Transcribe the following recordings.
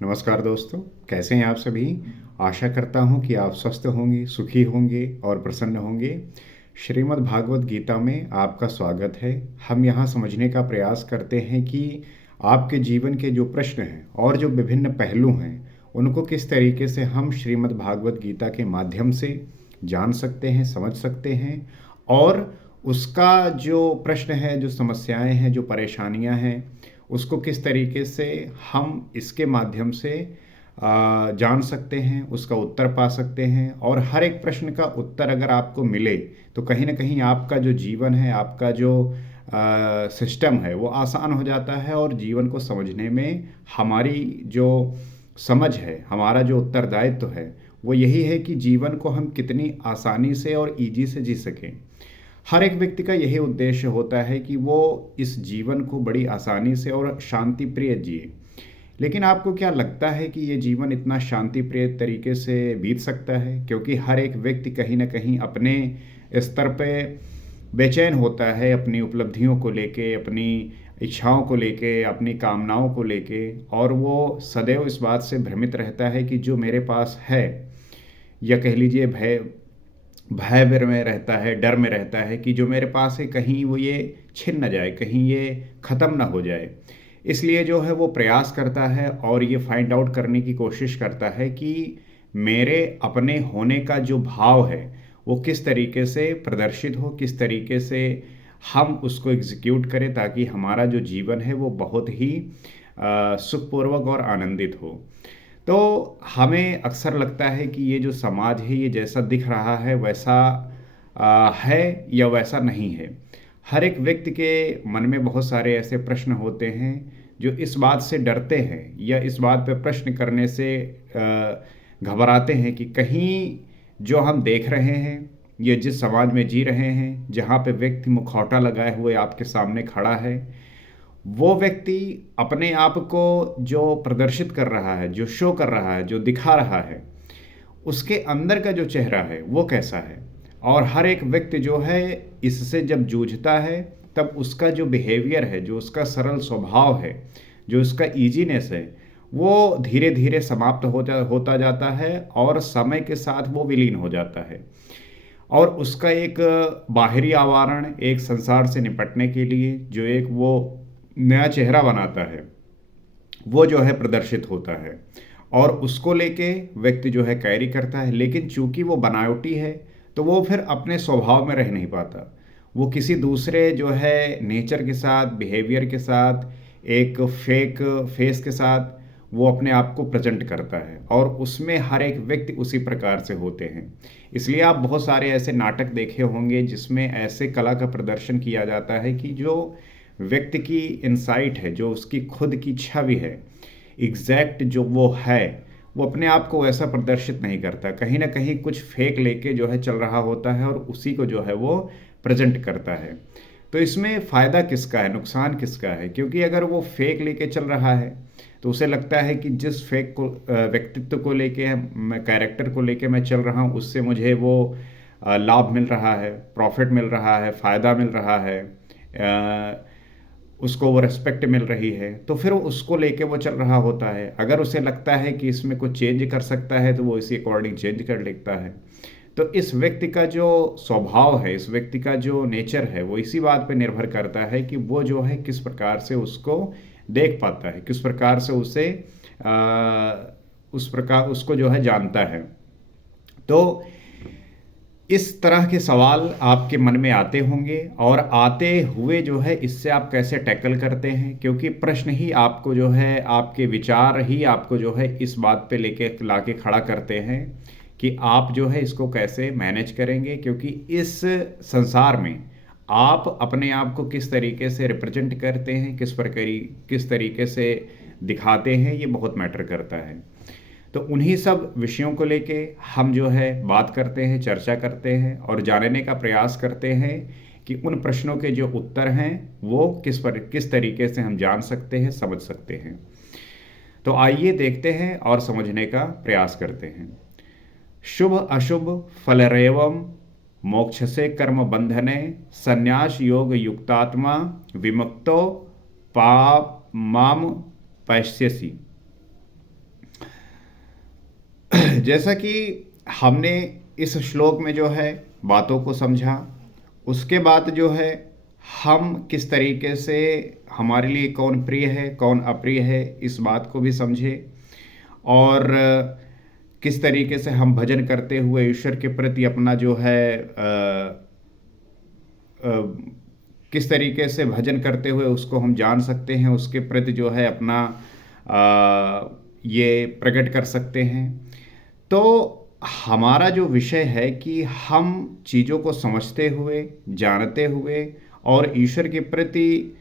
नमस्कार दोस्तों, कैसे हैं आप सभी। आशा करता हूं कि आप स्वस्थ होंगे, सुखी होंगे और प्रसन्न होंगे। श्रीमद् भागवत गीता में आपका स्वागत है। हम यहां समझने का प्रयास करते हैं कि आपके जीवन के जो प्रश्न हैं और जो विभिन्न पहलू हैं उनको किस तरीके से हम श्रीमद् भागवत गीता के माध्यम से जान सकते हैं, समझ सकते हैं और उसका जो प्रश्न है, जो समस्याएं हैं, जो परेशानियां हैं, उसको किस तरीके से हम इसके माध्यम से जान सकते हैं, उसका उत्तर पा सकते हैं। और हर एक प्रश्न का उत्तर अगर आपको मिले तो कहीं ना कहीं आपका जो जीवन है, आपका जो सिस्टम है वो आसान हो जाता है और जीवन को समझने में हमारी जो समझ है, हमारा जो उत्तरदायित्व है वो यही है कि जीवन को हम कितनी आसानी से और ईजी से जी सकें। हर एक व्यक्ति का यही उद्देश्य होता है कि वो इस जीवन को बड़ी आसानी से और शांति प्रिय जिए। लेकिन आपको क्या लगता है कि ये जीवन इतना शांति प्रिय तरीके से बीत सकता है? क्योंकि हर एक व्यक्ति कहीं ना कहीं अपने स्तर पे बेचैन होता है, अपनी उपलब्धियों को लेके, अपनी इच्छाओं को लेके, अपनी कामनाओं को लेके, और वो सदैव इस बात से भ्रमित रहता है कि जो मेरे पास है, या कह लीजिए भय भय भर में रहता है, डर में रहता है कि जो मेरे पास है कहीं वो ये छिन न जाए, कहीं ये ख़त्म ना हो जाए। इसलिए जो है वो प्रयास करता है और ये फाइंड आउट करने की कोशिश करता है कि मेरे अपने होने का जो भाव है वो किस तरीके से प्रदर्शित हो, किस तरीके से हम उसको एग्जीक्यूट करें ताकि हमारा जो जीवन है वो बहुत ही सुखपूर्वक और आनंदित हो। तो हमें अक्सर लगता है कि ये जो समाज है ये जैसा दिख रहा है वैसा है या वैसा नहीं है। हर एक व्यक्ति के मन में बहुत सारे ऐसे प्रश्न होते हैं जो इस बात से डरते हैं या इस बात पे प्रश्न करने से घबराते हैं कि कहीं जो हम देख रहे हैं, ये जिस समाज में जी रहे हैं, जहाँ पे व्यक्ति मुखौटा लगाए हुए आपके सामने खड़ा है, वो व्यक्ति अपने आप को जो प्रदर्शित कर रहा है, जो शो कर रहा है, जो दिखा रहा है, उसके अंदर का जो चेहरा है वो कैसा है। और हर एक व्यक्ति जो है इससे जब जूझता है तब उसका जो बिहेवियर है, जो उसका सरल स्वभाव है, जो उसका ईजीनेस है, वो धीरे धीरे समाप्त होता जाता है और समय के साथ वो विलीन हो जाता है। और उसका एक बाहरी आवरण, एक संसार से निपटने के लिए जो एक वो नया चेहरा बनाता है, वो जो है प्रदर्शित होता है और उसको लेके व्यक्ति जो है कैरी करता है। लेकिन चूंकि वो बनावटी है तो वो फिर अपने स्वभाव में रह नहीं पाता। वो किसी दूसरे जो है नेचर के साथ, बिहेवियर के साथ, एक फेक फेस के साथ वो अपने आप को प्रेजेंट करता है और उसमें हर एक व्यक्ति उसी प्रकार से होते हैं। इसलिए आप बहुत सारे ऐसे नाटक देखे होंगे जिसमें ऐसे कला का प्रदर्शन किया जाता है कि जो व्यक्ति की इनसाइट है, जो उसकी खुद की छवि है, एग्जैक्ट जो वो है, वो अपने आप को ऐसा प्रदर्शित नहीं करता। कहीं ना कहीं कुछ फेक लेके जो है चल रहा होता है और उसी को जो है वो प्रेजेंट करता है। तो इसमें फ़ायदा किसका है, नुकसान किसका है? क्योंकि अगर वो फेक लेके चल रहा है तो उसे लगता है कि जिस फेक को व्यक्तित्व को लेके, मैं कैरेक्टर को लेके मैं चल रहा हूँ, उससे मुझे वो लाभ मिल रहा है, प्रॉफिट मिल रहा है, फ़ायदा मिल रहा है, उसको वो रिस्पेक्ट मिल रही है, तो फिर वो उसको लेके वो चल रहा होता है। अगर उसे लगता है कि इसमें कुछ चेंज कर सकता है तो वो इसी अकॉर्डिंग चेंज कर लेता है। तो इस व्यक्ति का जो स्वभाव है, इस व्यक्ति का जो नेचर है, वो इसी बात पे निर्भर करता है कि वो जो है किस प्रकार से उसको देख पाता है, किस प्रकार से उसे उस प्रकार उसको जो है जानता है। तो इस तरह के सवाल आपके मन में आते होंगे और आते हुए जो है इससे आप कैसे टैकल करते हैं, क्योंकि प्रश्न ही आपको जो है, आपके विचार ही आपको जो है इस बात पे लेके लाके खड़ा करते हैं कि आप जो है इसको कैसे मैनेज करेंगे। क्योंकि इस संसार में आप अपने आप को किस तरीके से रिप्रेजेंट करते हैं, किस तरीके से दिखाते हैं, ये बहुत मैटर करता है। तो उन्हीं सब विषयों को लेके हम जो है बात करते हैं, चर्चा करते हैं और जानने का प्रयास करते हैं कि उन प्रश्नों के जो उत्तर हैं वो किस तरीके से हम जान सकते हैं, समझ सकते हैं। तो आइए देखते हैं और समझने का प्रयास करते हैं। शुभ अशुभ फलरेवम मोक्षसे कर्म बंधने संन्यास योग युक्तात्मा विमुक्तो पाप माम पश्यसि। जैसा कि हमने इस श्लोक में जो है बातों को समझा, उसके बाद जो है हम किस तरीके से हमारे लिए कौन प्रिय है कौन अप्रिय है इस बात को भी समझे, और किस तरीके से हम भजन करते हुए ईश्वर के प्रति अपना जो है किस तरीके से भजन करते हुए उसको हम जान सकते हैं, उसके प्रति जो है अपना ये प्रकट कर सकते हैं। तो हमारा जो विषय है कि हम चीज़ों को समझते हुए, जानते हुए और ईश्वर के प्रति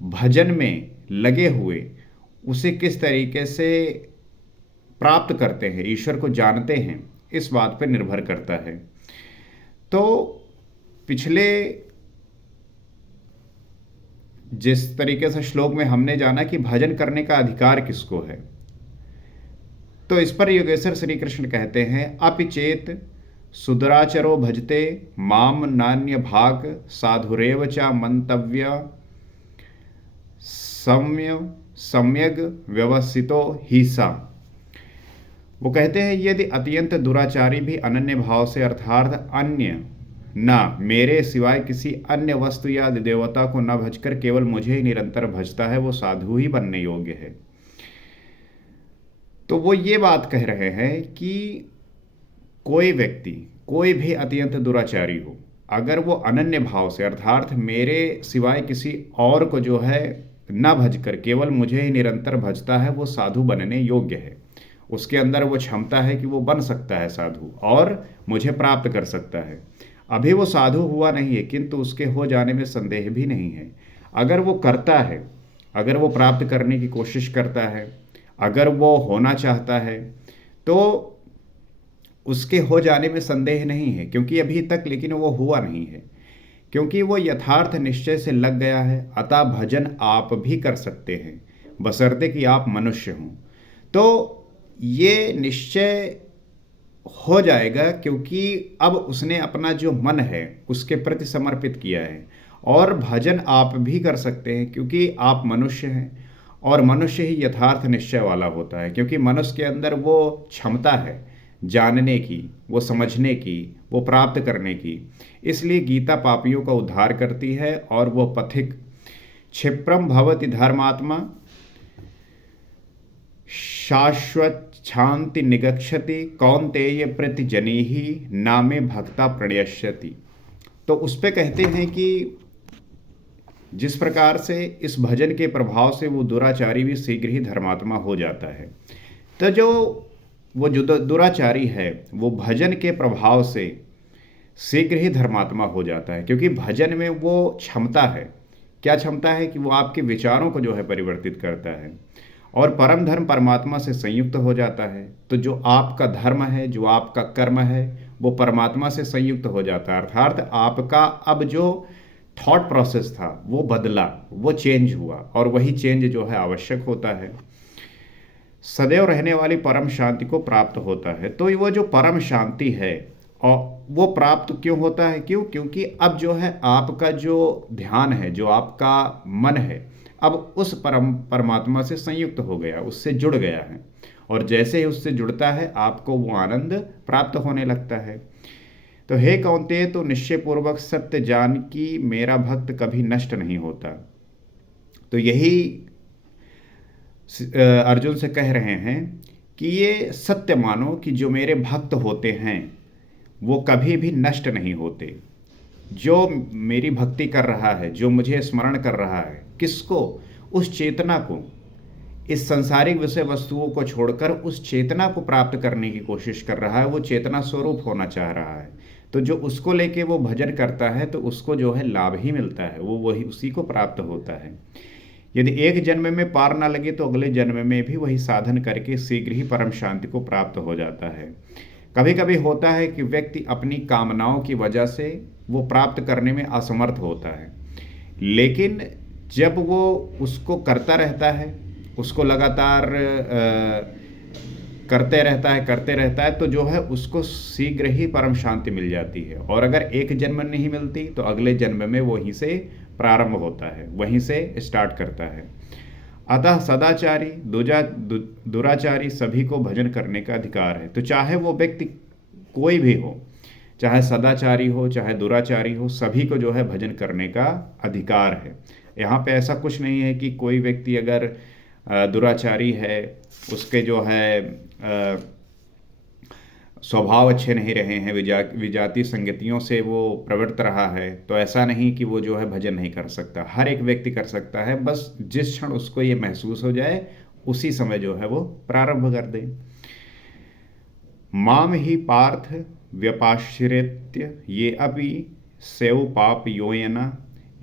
भजन में लगे हुए उसे किस तरीके से प्राप्त करते हैं, ईश्वर को जानते हैं, इस बात पर निर्भर करता है। तो पिछले जिस तरीके से श्लोक में हमने जाना कि भजन करने का अधिकार किसको है, तो इस पर योगेश्वर श्री कृष्ण कहते हैं, अपि चेत सुदराचरो भजते माम नान्य भाग साधुरेव च मंतव्य सम्यग व्यवसितो ही सा। वो कहते हैं, यदि अत्यंत दुराचारी भी अनन्य भाव से अर्थात अन्य ना मेरे सिवाय किसी अन्य वस्तु या देवता को न भजकर केवल मुझे ही निरंतर भजता है, वो साधु ही बनने योग्य है। तो वो ये बात कह रहे हैं कि कोई व्यक्ति, कोई भी अत्यंत दुराचारी हो, अगर वो अनन्य भाव से अर्थात मेरे सिवाय किसी और को जो है न भजकर केवल मुझे ही निरंतर भजता है, वो साधु बनने योग्य है। उसके अंदर वो क्षमता है कि वो बन सकता है साधु और मुझे प्राप्त कर सकता है। अभी वो साधु हुआ नहीं है, किंतु उसके हो जाने में संदेह भी नहीं है। अगर वो करता है, अगर वो प्राप्त करने की कोशिश करता है, अगर वो होना चाहता है, तो उसके हो जाने में संदेह नहीं है, क्योंकि अभी तक लेकिन वो हुआ नहीं है, क्योंकि वो यथार्थ निश्चय से लग गया है। अतः भजन आप भी कर सकते हैं, बशर्ते कि आप मनुष्य हों। तो ये निश्चय हो जाएगा, क्योंकि अब उसने अपना जो मन है उसके प्रति समर्पित किया है। और भजन आप भी कर सकते हैं, क्योंकि आप मनुष्य हैं और मनुष्य ही यथार्थ निश्चय वाला होता है, क्योंकि मनुष्य के अंदर वो क्षमता है जानने की, वो समझने की, वो प्राप्त करने की। इसलिए गीता पापियों का उद्धार करती है और वो पथिक क्षिप्रम भवति धर्मात्मा शाश्वत शांति निगच्छति कौन्तेय प्रति जनी ही नामे भक्ता प्रणयस्यति। तो उस पे कहते हैं कि जिस प्रकार से इस भजन के प्रभाव से वो दुराचारी भी शीघ्र ही धर्मात्मा हो जाता है, तो जो दुराचारी है वो भजन के प्रभाव से शीघ्र ही धर्मात्मा हो जाता है, क्योंकि भजन में वो क्षमता है। क्या क्षमता है कि वो आपके विचारों को जो है परिवर्तित करता है और परम धर्म परमात्मा से संयुक्त हो जाता है। तो जो आपका धर्म है, जो आपका कर्म है, वो परमात्मा से संयुक्त हो जाता है। अर्थात आपका अब जो थॉट प्रोसेस था वो बदला, वो चेंज हुआ, और वही चेंज जो है आवश्यक होता है। सदैव रहने वाली परम शांति को प्राप्त होता है। तो वो जो परम शांति है और वो प्राप्त क्यों होता है, क्योंकि अब जो है आपका जो ध्यान है, जो आपका मन है, अब उस परमात्मा से संयुक्त हो गया, उससे जुड़ गया है। और जैसे ही उससे जुड़ता है आपको वो आनंद प्राप्त होने लगता है। तो हे कौन्तेय, तो निश्चय पूर्वक सत्य जान कि मेरा भक्त कभी नष्ट नहीं होता। तो यही अर्जुन से कह रहे हैं कि ये सत्य मानो कि जो मेरे भक्त होते हैं वो कभी भी नष्ट नहीं होते। जो मेरी भक्ति कर रहा है, जो मुझे स्मरण कर रहा है, किसको? उस चेतना को, इस संसारिक विषय वस्तुओं को छोड़कर उस चेतना को प्राप्त करने की कोशिश कर रहा है, वो चेतना स्वरूप होना चाह रहा है। तो जो उसको लेके वो भजन करता है तो उसको जो है लाभ ही मिलता है, वो वही उसी को प्राप्त होता है। यदि एक जन्म में पार ना लगे तो अगले जन्म में भी वही साधन करके शीघ्र ही परम शांति को प्राप्त हो जाता है। कभी कभी होता है कि व्यक्ति अपनी कामनाओं की वजह से वो प्राप्त करने में असमर्थ होता है, लेकिन जब वो उसको करता रहता है, उसको लगातार करते रहता है तो जो है उसको शीघ्र ही परम शांति मिल जाती है। और अगर एक जन्म नहीं मिलती तो अगले जन्म में वहीं से प्रारंभ होता है, वहीं से स्टार्ट करता है। अतः सदाचारी दुराचारी सभी को भजन करने का अधिकार है। तो चाहे वो व्यक्ति कोई भी हो, चाहे सदाचारी हो चाहे दुराचारी हो, सभी को जो है भजन करने का अधिकार है। यहाँ पे ऐसा कुछ नहीं है कि कोई व्यक्ति अगर दुराचारी है, उसके जो है स्वभाव अच्छे नहीं रहे हैं, विजातीय संगतियों से वो प्रवृत्त रहा है, तो ऐसा नहीं कि वो जो है भजन नहीं कर सकता। हर एक व्यक्ति कर सकता है, बस जिस क्षण उसको ये महसूस हो जाए उसी समय जो है वो प्रारंभ कर दे। माम ही पार्थ व्यपाश्रित्य ये अपि सेव पाप योयन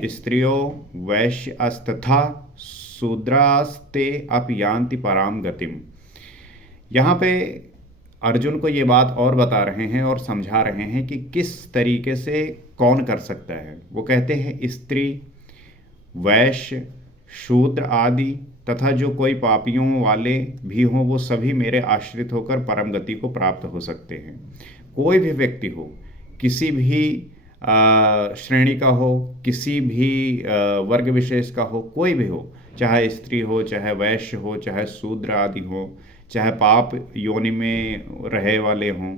स्त्रियो वैश्य अस्तथा शूद्रास्ते अपयांति पराम गतिम। यहाँ पे अर्जुन को ये बात और बता रहे हैं और समझा रहे हैं कि किस तरीके से कौन कर सकता है। वो कहते हैं स्त्री, वैश्य, शूद्र आदि तथा जो कोई पापियों वाले भी हों, वो सभी मेरे आश्रित होकर परम गति को प्राप्त हो सकते हैं। कोई भी व्यक्ति हो, किसी भी श्रेणी का हो, किसी भी वर्ग विशेष का हो, कोई भी हो, चाहे स्त्री हो, चाहे वैश्य हो, चाहे शूद्र आदि हो, चाहे पाप योनि में रहे वाले हों,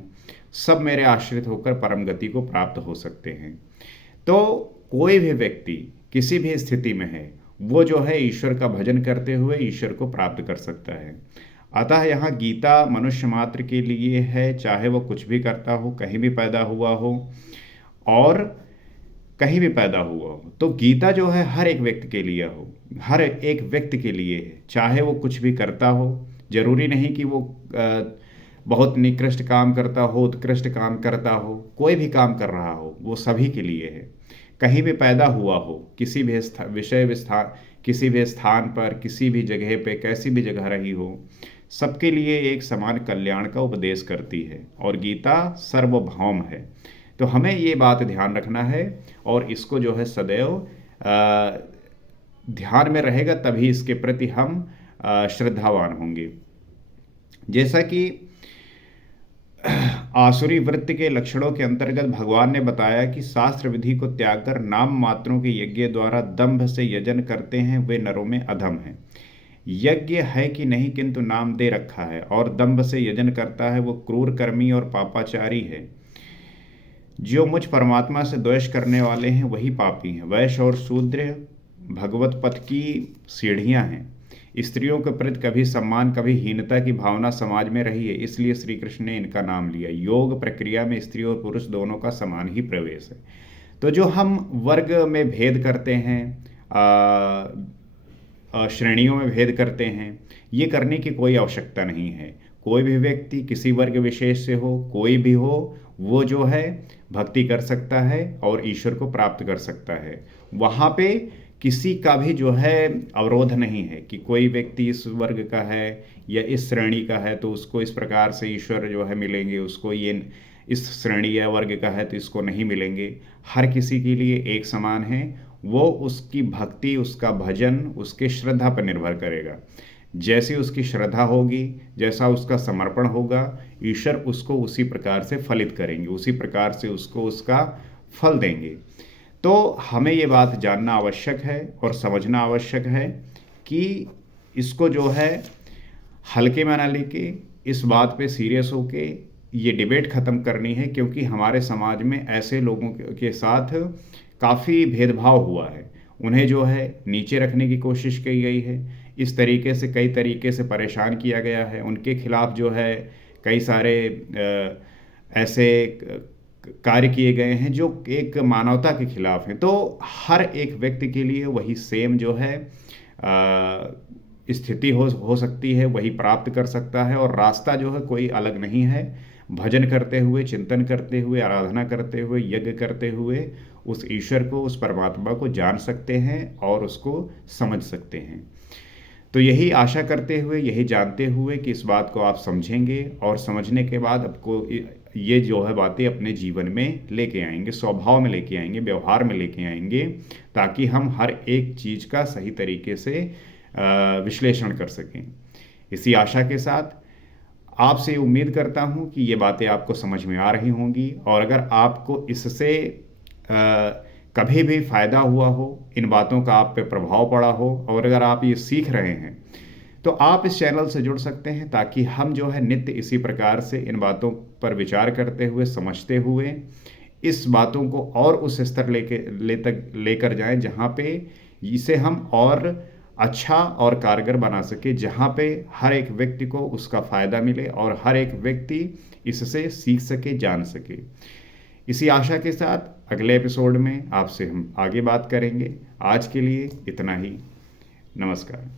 सब मेरे आश्रित होकर परम गति को प्राप्त हो सकते हैं। तो कोई भी व्यक्ति किसी भी स्थिति में है, वो जो है ईश्वर का भजन करते हुए ईश्वर को प्राप्त कर सकता है। अतः यहाँ गीता मनुष्य मात्र के लिए है, चाहे वो कुछ भी करता हो, कहीं भी पैदा हुआ हो और कहीं भी पैदा हुआ हो। तो गीता जो है हर एक व्यक्ति के लिए हो, हर एक व्यक्ति के लिए है, चाहे वो कुछ भी करता हो। जरूरी नहीं कि वो बहुत निकृष्ट काम करता हो, उत्कृष्ट काम करता हो, कोई भी काम कर रहा हो, वो सभी के लिए है। कहीं भी पैदा हुआ हो, किसी भी किसी भी स्थान पर, किसी भी जगह पे, कैसी भी जगह रही हो, सबके लिए एक समान कल्याण का उपदेश करती है और गीता सर्वभौम है। तो हमें ये बात ध्यान रखना है और इसको जो है सदैव ध्यान में रहेगा, तभी इसके प्रति हम श्रद्धावान होंगे। जैसा कि आसुरी वृत्ति के लक्षणों के अंतर्गत भगवान ने बताया कि शास्त्र विधि को त्याग कर नाम मात्रों के यज्ञ द्वारा दंभ से यजन करते हैं, वे नरों में अधम हैं। यज्ञ है कि नहीं किंतु नाम दे रखा है, और दंभ से यजन करता है वो क्रूर कर्मी और पापाचारी है। जो मुझ परमात्मा से द्वेष करने वाले हैं वही पापी हैं। वैश्य और शूद्र भगवत पथ की सीढ़ियां हैं। स्त्रियों के प्रति कभी सम्मान कभी हीनता की भावना समाज में रही है, इसलिए श्री कृष्ण ने इनका नाम लिया। योग प्रक्रिया में स्त्री और पुरुष दोनों का समान ही प्रवेश है। तो जो हम वर्ग में भेद करते हैं, श्रेणियों में भेद करते हैं, ये करने की कोई आवश्यकता नहीं है। कोई भी व्यक्ति किसी वर्ग विशेष से हो, कोई भी हो, वो जो है भक्ति कर सकता है और ईश्वर को प्राप्त कर सकता है। वहाँ पे किसी का भी जो है अवरोध नहीं है कि कोई व्यक्ति इस वर्ग का है या इस श्रेणी का है तो उसको इस प्रकार से ईश्वर जो है मिलेंगे, उसको ये इस श्रेणी या वर्ग का है तो इसको नहीं मिलेंगे। हर किसी के लिए एक समान है। वो उसकी भक्ति, उसका भजन, उसके श्रद्धा पर निर्भर करेगा। जैसी उसकी श्रद्धा होगी, जैसा उसका समर्पण होगा, ईश्वर उसको उसी प्रकार से फलित करेंगे, उसी प्रकार से उसको उसका फल देंगे। तो हमें ये बात जानना आवश्यक है और समझना आवश्यक है कि इसको जो है हल्के में ना लेके इस बात पे सीरियस होके ये डिबेट ख़त्म करनी है, क्योंकि हमारे समाज में ऐसे लोगों के साथ काफ़ी भेदभाव हुआ है। उन्हें जो है नीचे रखने की कोशिश की गई है, इस तरीके से कई तरीके से परेशान किया गया है। उनके खिलाफ जो है कई सारे ऐसे कार्य किए गए हैं जो एक मानवता के खिलाफ हैं। तो हर एक व्यक्ति के लिए वही सेम जो है स्थिति हो सकती है, वही प्राप्त कर सकता है, और रास्ता जो है कोई अलग नहीं है। भजन करते हुए, चिंतन करते हुए, आराधना करते हुए, यज्ञ करते हुए उस ईश्वर को, उस परमात्मा को जान सकते हैं और उसको समझ सकते हैं। तो यही आशा करते हुए, यही जानते हुए कि इस बात को आप समझेंगे और समझने के बाद आपको ये जो है बातें अपने जीवन में लेके आएंगे, स्वभाव में लेके आएंगे, व्यवहार में लेके आएंगे, ताकि हम हर एक चीज़ का सही तरीके से विश्लेषण कर सकें। इसी आशा के साथ आपसे उम्मीद करता हूँ कि ये बातें आपको समझ में आ रही होंगी, और अगर आपको इससे कभी भी फ़ायदा हुआ हो, इन बातों का आप पे प्रभाव पड़ा हो, और अगर आप ये सीख रहे हैं तो आप इस चैनल से जुड़ सकते हैं, ताकि हम जो है नित्य इसी प्रकार से इन बातों पर विचार करते हुए, समझते हुए इस बातों को और उस स्तर लेकर जाएं जहाँ पे इसे हम और अच्छा और कारगर बना सके, जहाँ पे हर एक व्यक्ति को उसका फ़ायदा मिले और हर एक व्यक्ति इससे सीख सके, जान सके। इसी आशा के साथ अगले एपिसोड में आपसे हम आगे बात करेंगे। आज के लिए इतना ही। नमस्कार।